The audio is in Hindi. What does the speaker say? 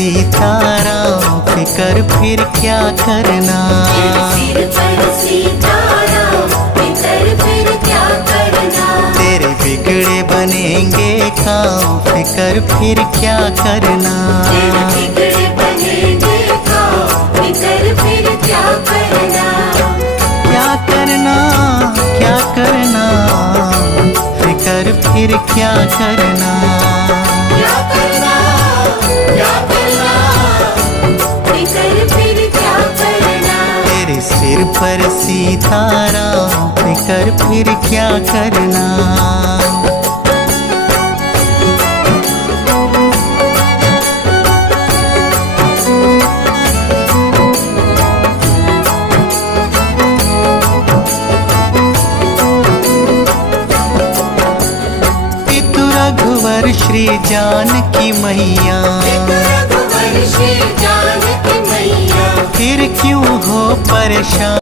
सीताराम फिकर फिर क्या करना। सिर पर सीताराम फिकर फिर क्या करना। तेरे बिगड़े बनेंगे काम फिकर फिर क्या करना। तेरे बिगड़े बनेंगे काम फिकर फिर क्या करना। क्या करना क्या करना फिकर फिर क्या करना। क्या करना फिकर फिर क्या करना। तेरे सिर पर सीताराम फिकर फिर क्या करना। पितु रघुवर श्री जानकी मैया रघुवर श्री जानकी मैया फिर क्यों हो परेशान।